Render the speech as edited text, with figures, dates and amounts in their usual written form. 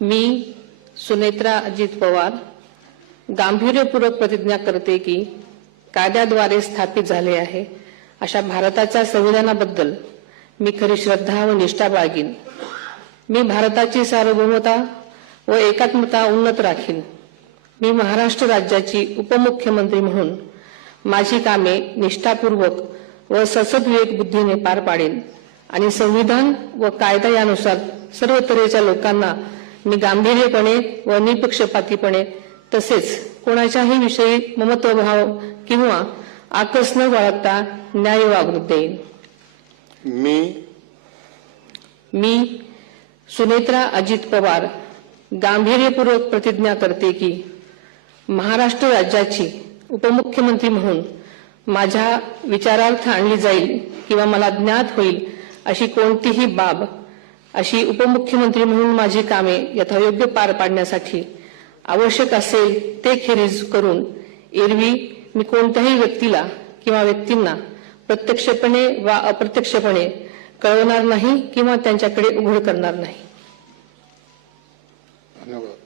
मी सुनेत्रा अजित पवार गांभीर्यपूर्वक प्रतिज्ञा करते की कायद्याद्वारे स्थापित झाले आहे अशा भारताच्या संविधानाबद्दल मी खरी श्रद्धा व निष्ठा बाळगीन। मी भारताची सार्वभौमता व एकात्मता उन्नत राखीन। मी महाराष्ट्र राज्याची उपमुख्यमंत्री म्हणून माझी कामे निष्ठापूर्वक व ससद्विवेक बुद्धीने पार पाडेन आणि संविधान व कायदा यानुसार सर्व तऱ्हेच्या लोकांना मी गांभीर्यपणे व निपक्षपातीपणे तसेच कोणाच्याही विषयी ममत्वभाव किंवा आकस न बाळगता न्याय वागणूक देईन। मी सुनेत्रा अजित पवार गांभीर्यपूर्वक प्रतिज्ञा करते की महाराष्ट्र राज्याची उपमुख्यमंत्री म्हणून माझ्या विचारार्थ आणली जाईल किंवा मला ज्ञात होईल अशी कोणतीही बाब अशी उपमुख्यमंत्री म्हणून माझी कामे यथायोग्य पार पाडण्यासाठी आवश्यक असेल ते खेरीज करून एरवी मी कोणत्याही व्यक्तीला किंवा व्यक्तींना प्रत्यक्षपणे वा अप्रत्यक्षपणे कळवणार नाही किंवा त्यांच्याकडे उघड करणार नाही। धन्यवाद।